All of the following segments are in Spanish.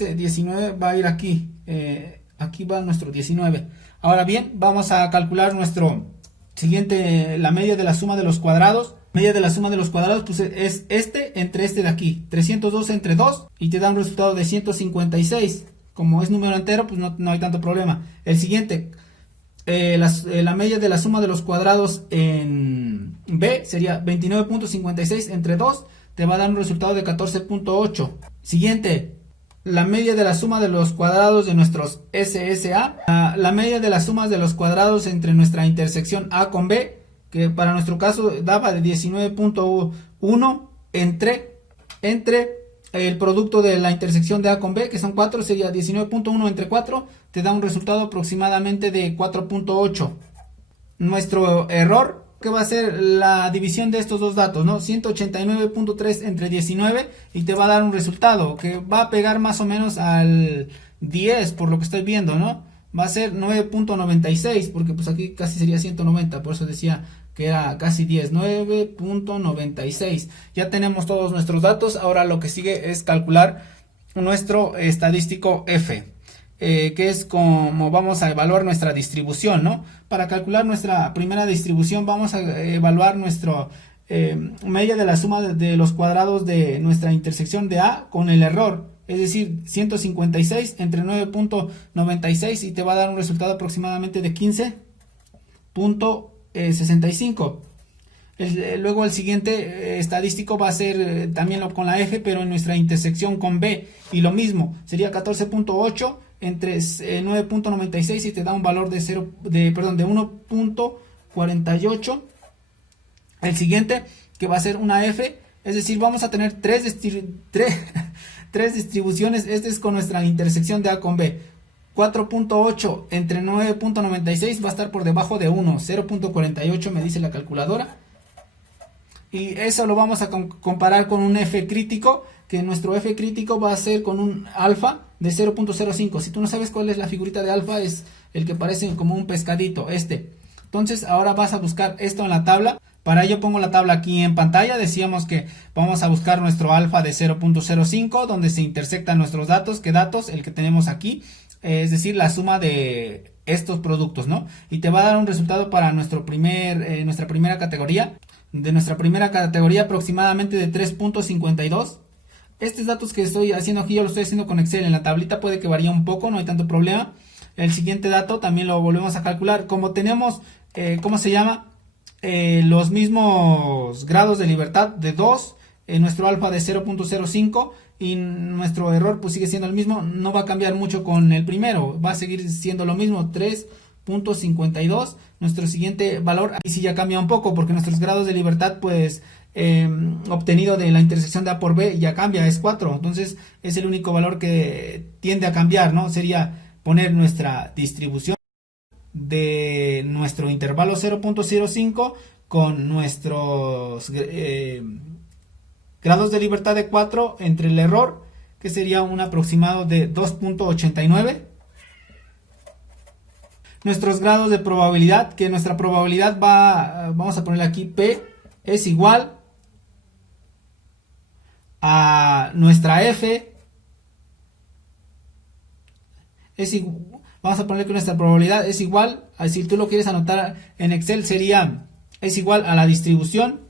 este 19 va a ir aquí. Aquí va nuestro 19. Ahora bien, vamos a calcular nuestro siguiente, la media de la suma de los cuadrados. Media de la suma de los cuadrados pues es este entre este de aquí. 302 entre 2 y te da un resultado de 156. Como es número entero, pues no hay tanto problema. El siguiente, la media de la suma de los cuadrados en B sería 29.56 entre 2. Te va a dar un resultado de 14.8. Siguiente, la media de la suma de los cuadrados de nuestros SSA. La media de las sumas de los cuadrados entre nuestra intersección A con B, que para nuestro caso daba de 19.1 entre el producto de la intersección de A con B, que son 4, sería 19.1 entre 4, te da un resultado aproximadamente de 4.8. Nuestro error, que va a ser la división de estos dos datos, ¿no? 189.3 entre 19 y te va a dar un resultado que va a pegar más o menos al 10 por lo que estoy viendo, ¿no? Va a ser 9.96 porque pues aquí casi sería 190, por eso decía que era casi 10, 9.96. Ya tenemos todos nuestros datos, ahora lo que sigue es calcular nuestro estadístico F. Que es como vamos a evaluar nuestra distribución, ¿no? Para calcular nuestra primera distribución vamos a evaluar nuestro media de la suma de los cuadrados de nuestra intersección de A con el error, es decir, 156 entre 9.96 y te va a dar un resultado aproximadamente de 15.65. Luego el siguiente estadístico va a ser también con la F, pero en nuestra intersección con B, y lo mismo, sería 14.8 entre 9.96 y te da un valor de 1.48. El siguiente, que va a ser una F, es decir, vamos a tener tres distribuciones. Este es con nuestra intersección de A con B. 4.8 entre 9.96 va a estar por debajo de 1, 0.48 me dice la calculadora. Y eso lo vamos a comparar con un F crítico, que nuestro F crítico va a ser con un alfa de 0.05. Si tú no sabes cuál es la figurita de alfa, es el que parece como un pescadito, este. Entonces ahora vas a buscar esto en la tabla. Para ello pongo la tabla aquí en pantalla. Decíamos que vamos a buscar nuestro alfa de 0.05, donde se intersectan nuestros datos. ¿Qué datos? El que tenemos aquí, es decir, la suma de estos productos, ¿no? Y te va a dar un resultado para nuestra primera categoría. De nuestra primera categoría aproximadamente de 3.52. Estos datos que estoy haciendo aquí yo los estoy haciendo con Excel. En la tablita puede que varíe un poco, no hay tanto problema. El siguiente dato también lo volvemos a calcular. Como tenemos, los mismos grados de libertad de 2, nuestro alfa de 0.05 y nuestro error pues sigue siendo el mismo. No va a cambiar mucho con el primero, va a seguir siendo lo mismo, 3.52. Nuestro siguiente valor, ahí sí ya cambia un poco porque nuestros grados de libertad pues obtenido de la intersección de A por B ya cambia, es 4. Entonces es el único valor que tiende a cambiar, ¿no? Sería poner nuestra distribución de nuestro intervalo 0.05 con nuestros grados de libertad de 4 entre el error, que sería un aproximado de 2.89. Nuestros grados de probabilidad, que nuestra probabilidad vamos a ponerle aquí P, es igual a nuestra F, vamos a ponerle que nuestra probabilidad es igual, si tú lo quieres anotar en Excel es igual a la distribución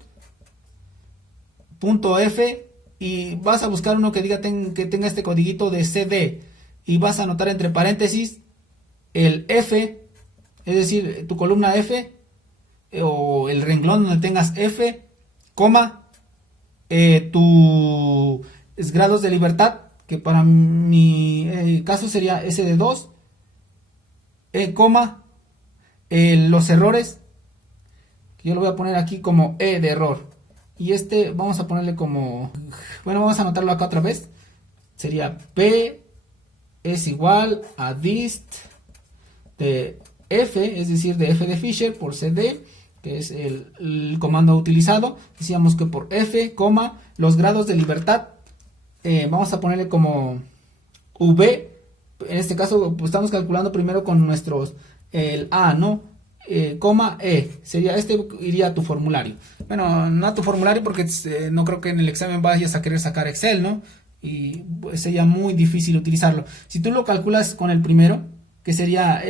punto F, y vas a buscar uno que diga que tenga este codiguito de CD y vas a anotar entre paréntesis el F, es decir, tu columna F o el renglón donde tengas F, coma, tus grados de libertad, que para mi caso sería S de 2, coma, los errores, que yo lo voy a poner aquí como E de error, y este vamos a ponerle como, bueno, vamos a anotarlo acá otra vez, sería P es igual a dist de F, es decir, de F de Fisher por CD, que es el comando utilizado. Decíamos que por F, los grados de libertad, vamos a ponerle como V. En este caso pues, estamos calculando primero con nuestros el A, ¿no? Coma E, sería iría a tu formulario. Bueno, no a tu formulario porque no creo que en el examen vayas a querer sacar Excel, ¿no? y pues, sería muy difícil utilizarlo. Si tú lo calculas con el primero, que sería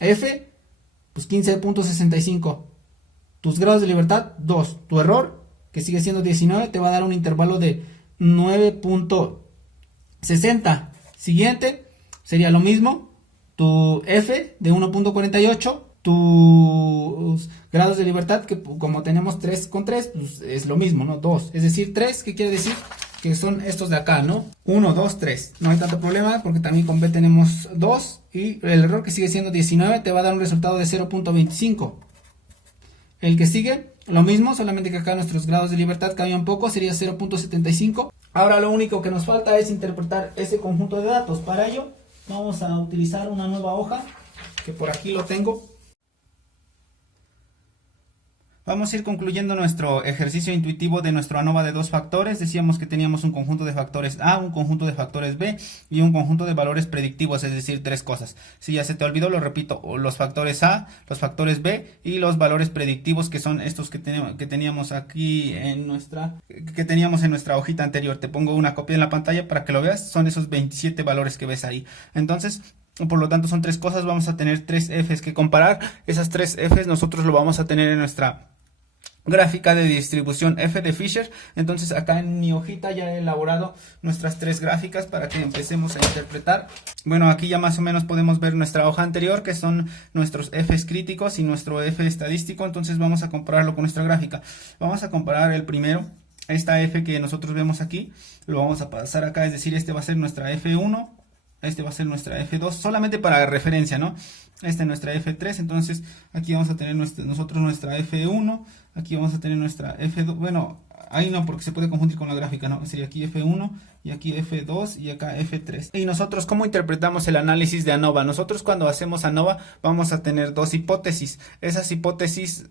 F, pues 15.65. Tus grados de libertad, 2. Tu error, que sigue siendo 19, te va a dar un intervalo de 9.60. Siguiente, sería lo mismo. Tu F de 1.48. Tus grados de libertad, que como tenemos 3 con 3, pues es lo mismo, ¿no? 2. Es decir, 3, ¿qué quiere decir? Que son estos de acá, ¿no? 1, 2, 3. No hay tanto problema porque también con B tenemos 2. Y el error, que sigue siendo 19, te va a dar un resultado de 0.25. El que sigue, lo mismo, solamente que acá nuestros grados de libertad cambian un poco, sería 0.75. Ahora lo único que nos falta es interpretar ese conjunto de datos. Para ello, vamos a utilizar una nueva hoja, que por aquí lo tengo. Vamos a ir concluyendo nuestro ejercicio intuitivo de nuestro ANOVA de dos factores. Decíamos que teníamos un conjunto de factores A, un conjunto de factores B y un conjunto de valores predictivos, es decir, 3 cosas. Si ya se te olvidó, lo repito, los factores A, los factores B y los valores predictivos, que son estos que teníamos aquí en nuestra hojita anterior. Te pongo una copia en la pantalla para que lo veas. Son esos 27 valores que ves ahí. Entonces, por lo tanto, son 3 cosas. Vamos a tener 3 Fs que comparar. Esas 3 Fs nosotros lo vamos a tener en nuestra gráfica de distribución F de Fisher. Entonces acá en mi hojita ya he elaborado nuestras 3 gráficas para que empecemos a interpretar. Bueno, aquí ya más o menos podemos ver nuestra hoja anterior, que son nuestros Fs críticos y nuestro F estadístico. Entonces vamos a compararlo con nuestra gráfica. Vamos a comparar el primero, esta F que nosotros vemos aquí, lo vamos a pasar acá, es decir, este va a ser nuestra F1, este va a ser nuestra F2, solamente para referencia, ¿no? Esta es nuestra F3, entonces aquí vamos a tener nosotros nuestra F1, aquí vamos a tener nuestra F2, bueno, ahí no, porque se puede confundir con la gráfica, ¿no? Sería aquí F1 y aquí F2 y acá F3. Y nosotros, ¿cómo interpretamos el análisis de ANOVA? Nosotros cuando hacemos ANOVA vamos a tener 2 hipótesis. Esas hipótesis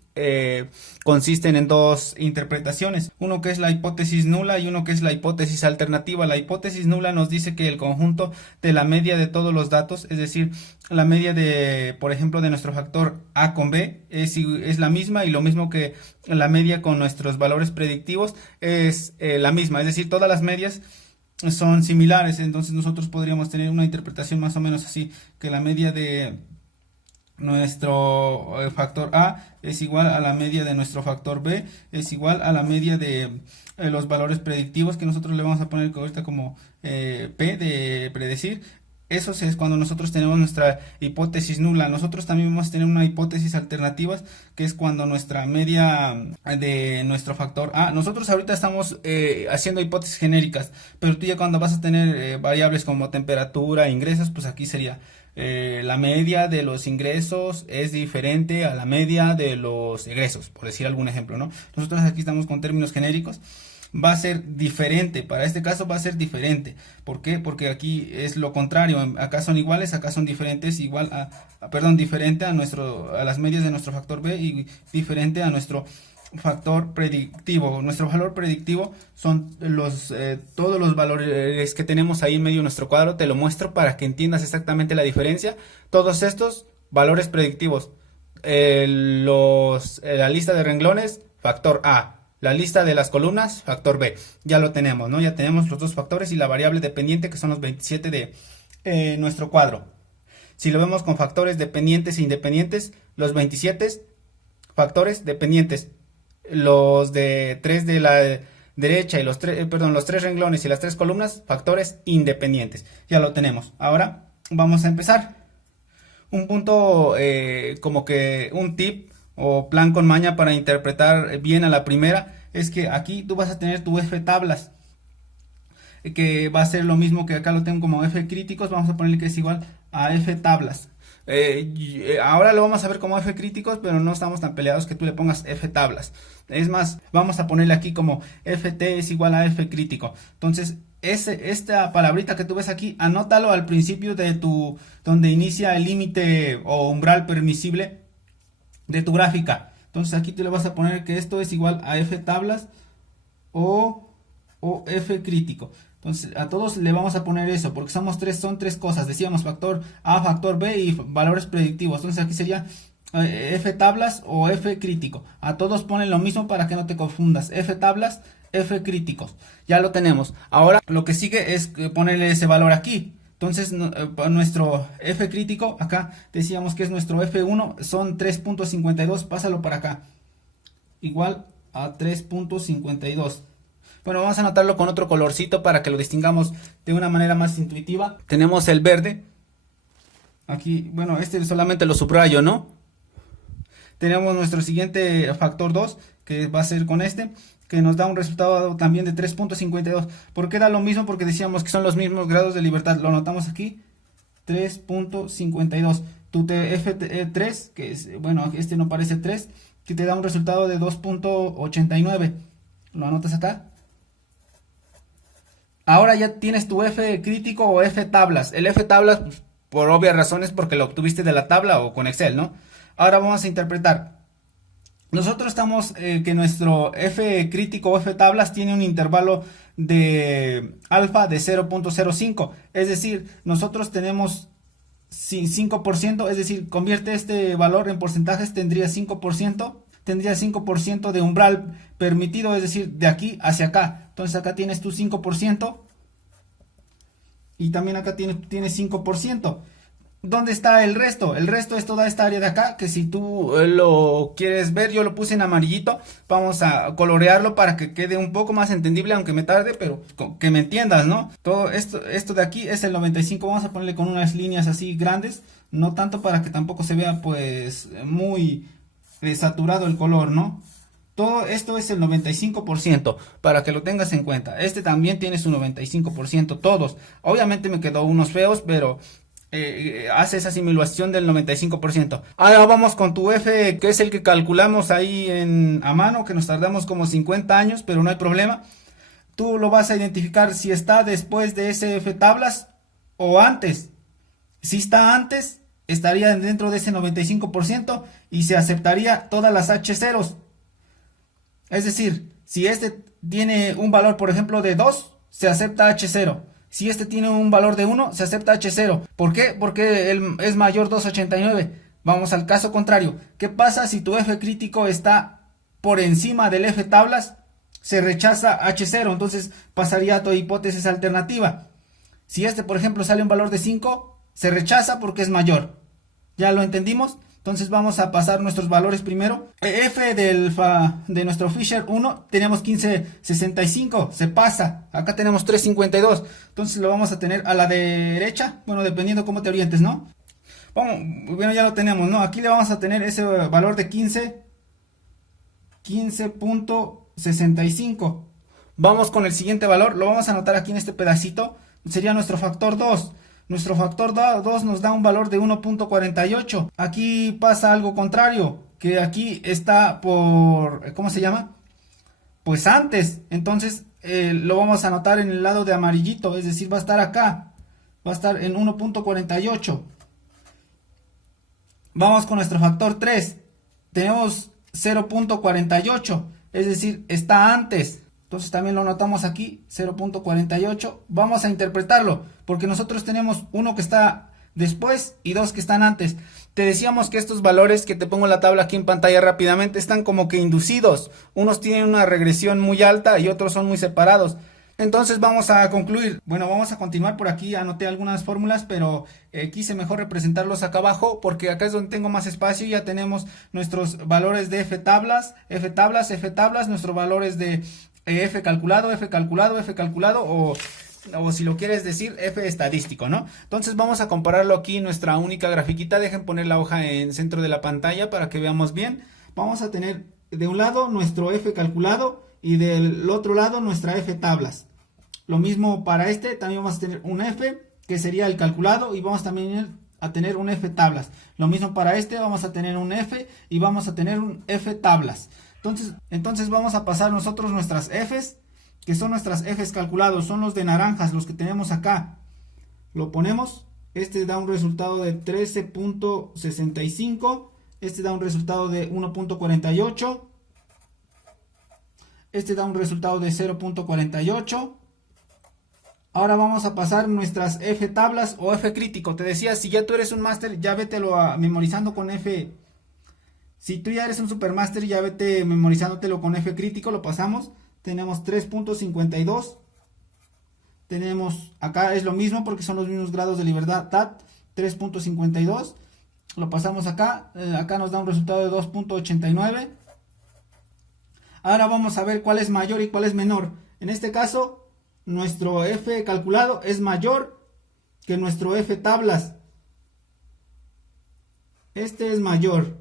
consisten en 2 interpretaciones. Uno que es la hipótesis nula y uno que es la hipótesis alternativa. La hipótesis nula nos dice que el conjunto de la media de todos los datos, es decir, la media de, por ejemplo, de nuestro factor A con B es la misma, y lo mismo que la media con nuestros valores predictivos es la misma, es decir, todas las medias son similares. Entonces nosotros podríamos tener una interpretación más o menos así, que la media de nuestro factor A es igual a la media de nuestro factor B, es igual a la media de los valores predictivos, que nosotros le vamos a poner ahorita como P de predecir. Eso es cuando nosotros tenemos nuestra hipótesis nula. Nosotros también vamos a tener una hipótesis alternativa, que es cuando nuestra media de nuestro factor A. Nosotros ahorita estamos haciendo hipótesis genéricas, pero tú ya cuando vas a tener variables como temperatura, ingresos, pues aquí sería la media de los ingresos es diferente a la media de los egresos, por decir algún ejemplo, ¿no? Nosotros aquí estamos con términos genéricos. Va a ser diferente, para este caso va a ser diferente. ¿Por qué? Porque aquí es lo contrario, acá son iguales, acá son diferentes, diferente a las medias de nuestro factor B y diferente a nuestro factor predictivo. Nuestro valor predictivo son todos los valores que tenemos ahí en medio de nuestro cuadro. Te lo muestro para que entiendas exactamente la diferencia. Todos estos valores predictivos, la lista de renglones, factor A. La lista de las columnas, factor B. Ya lo tenemos, ¿no? Ya tenemos los 2 factores y la variable dependiente, que son los 27 de nuestro cuadro. Si lo vemos con factores dependientes e independientes, los 27 factores dependientes, los de 3 de la derecha y los 3 renglones y las 3 columnas, factores independientes. Ya lo tenemos. Ahora vamos a empezar. Un punto como que un tip o plan con maña para interpretar bien a la primera es que aquí tú vas a tener tu F tablas, que va a ser lo mismo que acá lo tengo como F críticos. Vamos a ponerle que es igual a F tablas. Ahora lo vamos a ver como F críticos, pero no estamos tan peleados que tú le pongas F tablas. Es más, vamos a ponerle aquí como Ft es igual a F crítico. Entonces esta palabrita que tú ves aquí, anótalo al principio de donde inicia el límite o umbral permisible de tu gráfica. Entonces aquí tú le vas a poner que esto es igual a F tablas o F crítico. Entonces a todos le vamos a poner eso, porque son 3 cosas. Decíamos factor A, factor B y valores predictivos. Entonces aquí sería F tablas o F crítico. A todos ponen lo mismo para que no te confundas. F tablas F críticos. Ya lo tenemos. Ahora lo que sigue es ponerle ese valor aquí. Entonces nuestro F crítico, acá decíamos que es nuestro F1, son 3.52, pásalo para acá. Igual a 3.52. Bueno, vamos a anotarlo con otro colorcito para que lo distingamos de una manera más intuitiva. Tenemos el verde. Aquí, bueno, este solamente lo subrayo, ¿no? Tenemos nuestro siguiente factor 2, que va a ser con este, que nos da un resultado también de 3.52. ¿Por qué da lo mismo? Porque decíamos que son los mismos grados de libertad. Lo anotamos aquí, 3.52. Tu F3, que es, bueno, este no parece 3, que te da un resultado de 2.89. Lo anotas acá. Ahora ya tienes tu F crítico o F tablas. El F tablas, pues, por obvias razones, porque lo obtuviste de la tabla o con Excel, ¿no? Ahora vamos a interpretar. Nosotros estamos que nuestro F crítico o F tablas tiene un intervalo de alfa de 0.05. Es decir, nosotros tenemos 5%, es decir, convierte este valor en porcentajes, tendría 5%. Tendría 5% de umbral permitido, es decir, de aquí hacia acá. Entonces acá tienes tu 5% y también acá tienes 5%. ¿Dónde está el resto? El resto es toda esta área de acá, que si tú lo quieres ver, yo lo puse en amarillito. Vamos a colorearlo para que quede un poco más entendible, aunque me tarde, pero que me entiendas, ¿no? Todo esto de aquí es el 95. Vamos a ponerle con unas líneas así grandes, no tanto para que tampoco se vea pues muy saturado el color, ¿no? Todo esto es el 95%, para que lo tengas en cuenta. Este también tiene su 95%, todos. Obviamente me quedó unos feos, pero hace esa simulación del 95%. Ahora vamos con tu F, que es el que calculamos ahí a mano, que nos tardamos como 50 años, pero no hay problema. Tú lo vas a identificar si está después de ese F tablas o antes. Si está antes, estaría dentro de ese 95% y se aceptaría todas las H0s. Es decir, si este tiene un valor, por ejemplo, de 2, se acepta H0. Si este tiene un valor de 1, se acepta H0. ¿Por qué? Porque es mayor 2.89. Vamos al caso contrario. ¿Qué pasa si tu F crítico está por encima del F tablas? Se rechaza H0. Entonces pasaría a tu hipótesis alternativa. Si este, por ejemplo, sale un valor de 5, se rechaza porque es mayor. ¿Ya lo entendimos? Entonces vamos a pasar nuestros valores primero. F de nuestro Fisher 1 tenemos 15.65, se pasa. Acá tenemos 3.52. Entonces lo vamos a tener a la derecha, bueno, dependiendo cómo te orientes, ¿no? Bueno, ya lo tenemos, ¿no? Aquí le vamos a tener ese valor de 15.65. Vamos con el siguiente valor, lo vamos a anotar aquí en este pedacito. Sería nuestro factor 2. Nuestro factor 2 nos da un valor de 1.48. Aquí pasa algo contrario, que aquí está por, ¿cómo se llama? Pues antes. Entonces lo vamos a anotar en el lado de amarillito, es decir, va a estar acá. Va a estar en 1.48. Vamos con nuestro factor 3. Tenemos 0.48, es decir, está antes. Entonces también lo notamos aquí, 0.48. Vamos a interpretarlo, porque nosotros tenemos uno que está después y dos que están antes. Te decíamos que estos valores que te pongo en la tabla aquí en pantalla rápidamente están como que inducidos. Unos tienen una regresión muy alta y otros son muy separados. Entonces vamos a concluir. Bueno, vamos a continuar por aquí. Anoté algunas fórmulas, pero quise mejor representarlos acá abajo, porque acá es donde tengo más espacio. Ya tenemos nuestros valores de F tablas, nuestros valores de F calculado, o si lo quieres decir, F estadístico, ¿no? Entonces vamos a compararlo aquí en nuestra única grafiquita. Dejen poner la hoja en centro de la pantalla para que veamos bien. Vamos a tener de un lado nuestro F calculado y del otro lado nuestra F tablas. Lo mismo para este, también vamos a tener un F que sería el calculado y vamos también a tener un F tablas. Lo mismo para este, vamos a tener un F y vamos a tener un F tablas. Entonces vamos a pasar nosotros nuestras Fs, que son nuestras Fs calculados, son los de naranjas, los que tenemos acá. Lo ponemos, este da un resultado de 13.65, este da un resultado de 1.48, este da un resultado de 0.48. Ahora vamos a pasar nuestras F tablas o F crítico. Te decía, si ya tú eres un máster, ya vételo memorizando con F. Si tú ya eres un supermaster, ya vete memorizándotelo con F crítico, lo pasamos. tenemos 3.52. Tenemos, acá es lo mismo porque son los mismos grados de libertad, 3.52. Lo pasamos acá, acá nos da un resultado de 2.89. Ahora vamos a ver cuál es mayor y cuál es menor. En este caso, nuestro F calculado es mayor que nuestro F tablas. Este es mayor.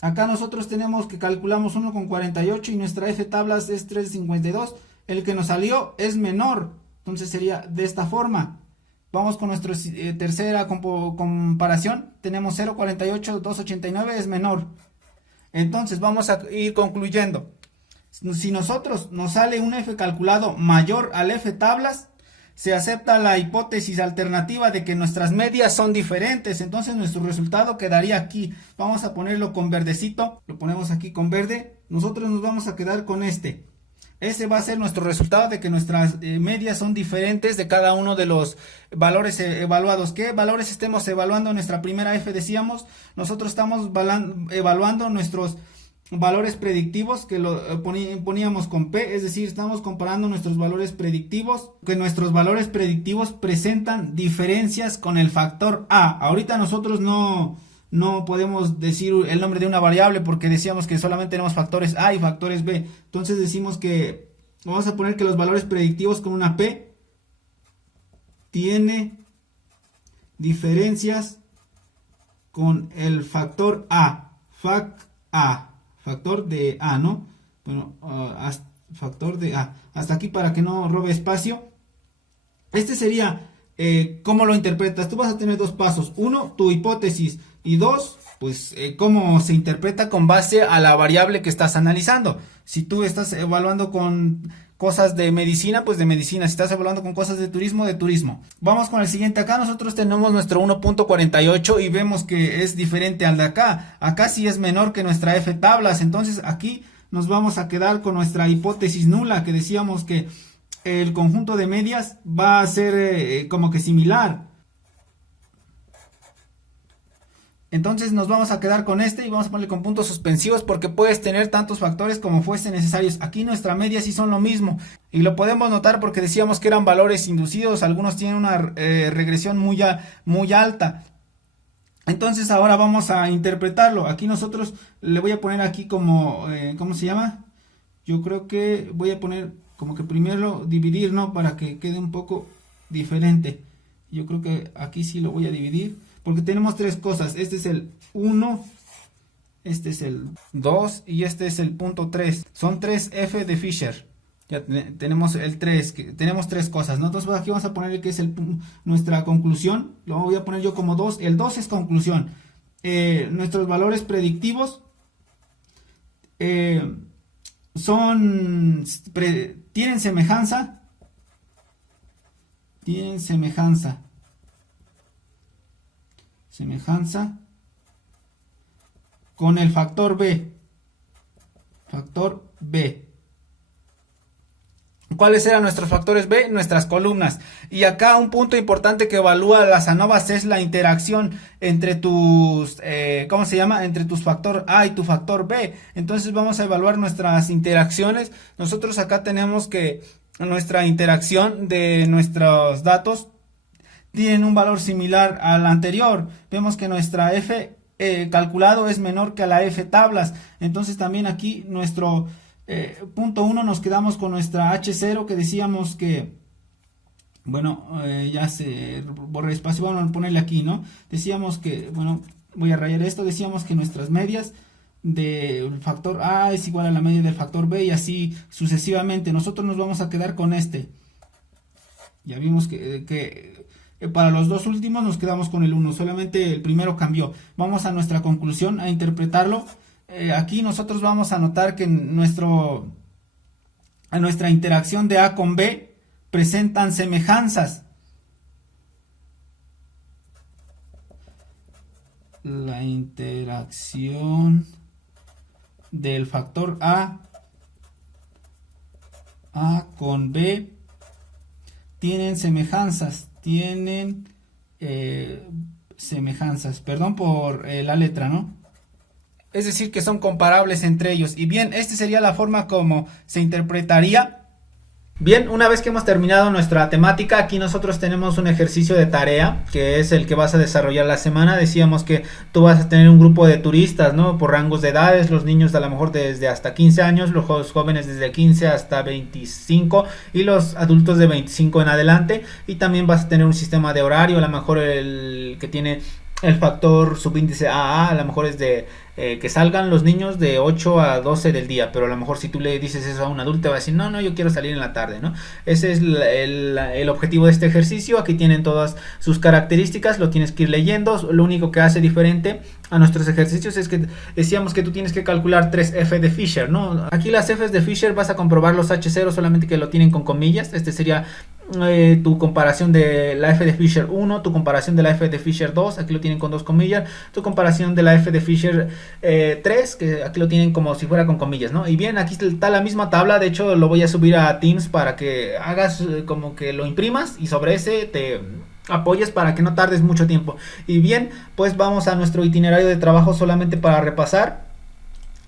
Acá nosotros tenemos que calculamos 1,48 y nuestra F tablas es 3,52. El que nos salió es menor. Entonces sería de esta forma. Vamos con nuestra tercera comparación. Tenemos 0,48, 2,89 es menor. Entonces vamos a ir concluyendo. Si nosotros nos sale un F calculado mayor al F tablas, se acepta la hipótesis alternativa de que nuestras medias son diferentes. Entonces nuestro resultado quedaría aquí. Vamos a ponerlo con verdecito. Lo ponemos aquí con verde. Nosotros nos vamos a quedar con este. Ese va a ser nuestro resultado de que nuestras medias son diferentes de cada uno de los valores evaluados. ¿Qué valores estemos evaluando en nuestra primera F? Decíamos, nosotros estamos evaluando nuestros valores predictivos que lo poníamos con P, es decir, estamos comparando nuestros valores predictivos, que nuestros valores predictivos presentan diferencias con el factor A. Ahorita nosotros no podemos decir el nombre de una variable porque decíamos que solamente tenemos factores A y factores B. Entonces decimos que vamos a poner que los valores predictivos con una P tiene diferencias con el factor A, factor de A, ¿no? Bueno, factor de A. Hasta aquí para que no robe espacio. Este sería cómo lo interpretas. Tú vas a tener dos pasos. Uno, tu hipótesis. Y dos, pues cómo se interpreta con base a la variable que estás analizando. Si tú estás evaluando con cosas de medicina, pues de medicina. Si estás evaluando con cosas de turismo, de turismo. Vamos con el siguiente. Acá nosotros tenemos nuestro 1.48 y vemos que es diferente al de acá. Acá sí es menor que nuestra F tablas. Entonces aquí nos vamos a quedar con nuestra hipótesis nula, que decíamos que el conjunto de medias va a ser como que similar. Entonces nos vamos a quedar con este y vamos a ponerle con puntos suspensivos porque puedes tener tantos factores como fuesen necesarios. Aquí nuestra media sí son lo mismo y lo podemos notar porque decíamos que eran valores inducidos, algunos tienen una regresión muy alta. Entonces ahora vamos a interpretarlo. Aquí nosotros le voy a poner aquí como, ¿cómo se llama? Yo creo que voy a poner como que primero dividir, ¿no? Para que quede un poco diferente. Yo creo que aquí sí lo voy a dividir. Porque tenemos tres cosas. Este es el 1, este es el 2 y este es el punto 3. Son 3 F de Fisher. Ya tenemos el 3. Tenemos tres cosas, ¿no? Entonces aquí vamos a poner que es nuestra conclusión. Lo voy a poner yo como 2. El 2 es conclusión. Nuestros valores predictivos tienen semejanza. Tienen semejanza con el factor B. ¿Cuáles eran nuestros factores B? Nuestras columnas. Y acá un punto importante que evalúa las ANOVAs es la interacción entre tus, ¿cómo se llama? Entre tus factor A y tu factor B. Entonces vamos a evaluar nuestras interacciones. Nosotros acá tenemos que nuestra interacción de nuestros datos tienen un valor similar al anterior. Vemos que nuestra F calculado es menor que a la F tablas. Entonces también aquí nuestro punto 1 nos quedamos con nuestra H0 que decíamos que, bueno, ya se borra espacio, vamos a ponerle aquí, ¿no? Decíamos que, bueno, voy a rayar esto, decíamos que nuestras medias del factor A es igual a la media del factor B y así sucesivamente. Nosotros nos vamos a quedar con este. Ya vimos que para los dos últimos nos quedamos con el 1, solamente el primero cambió. Vamos a nuestra conclusión, a interpretarlo. Aquí nosotros vamos a notar que nuestra interacción de A con B presentan semejanzas. La interacción del factor A con B tienen semejanzas. Perdón por la letra, ¿no? Es decir, que son comparables entre ellos. Y bien, esta sería la forma como se interpretaría. Bien, una vez que hemos terminado nuestra temática, aquí nosotros tenemos un ejercicio de tarea, que es el que vas a desarrollar la semana. Decíamos que tú vas a tener un grupo de turistas, ¿no? Por rangos de edades, los niños a lo mejor desde hasta 15 años, los jóvenes desde 15 hasta 25 y los adultos de 25 en adelante. Y también vas a tener un sistema de horario, a lo mejor el que tiene el factor subíndice AA, a lo mejor es de que salgan los niños de 8 a 12 del día, pero a lo mejor si tú le dices eso a un adulto te va a decir, no, yo quiero salir en la tarde, ¿no? Ese es el objetivo de este ejercicio. Aquí tienen todas sus características, lo tienes que ir leyendo. Lo único que hace diferente a nuestros ejercicios es que decíamos que tú tienes que calcular 3 F de Fisher, ¿no? Aquí las Fs de Fisher vas a comprobar los H0, solamente que lo tienen con comillas. Este sería tu comparación de la F de Fisher 1, tu comparación de la F de Fisher 2, aquí lo tienen con 2 comillas, tu comparación de la F de Fisher 3, que aquí lo tienen como si fuera con comillas, ¿no? Y bien, aquí está la misma tabla. De hecho lo voy a subir a Teams para que hagas como que lo imprimas y sobre ese te apoyes para que no tardes mucho tiempo. Y bien, pues vamos a nuestro itinerario de trabajo solamente para repasar.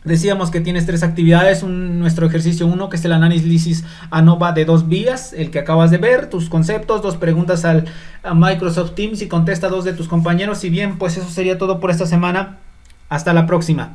Decíamos que tienes 3 actividades, nuestro ejercicio 1, que es el análisis ANOVA de 2 vías, el que acabas de ver, tus conceptos, 2 preguntas a Microsoft Teams y contesta 2 de tus compañeros. Y bien, pues eso sería todo por esta semana. Hasta la próxima.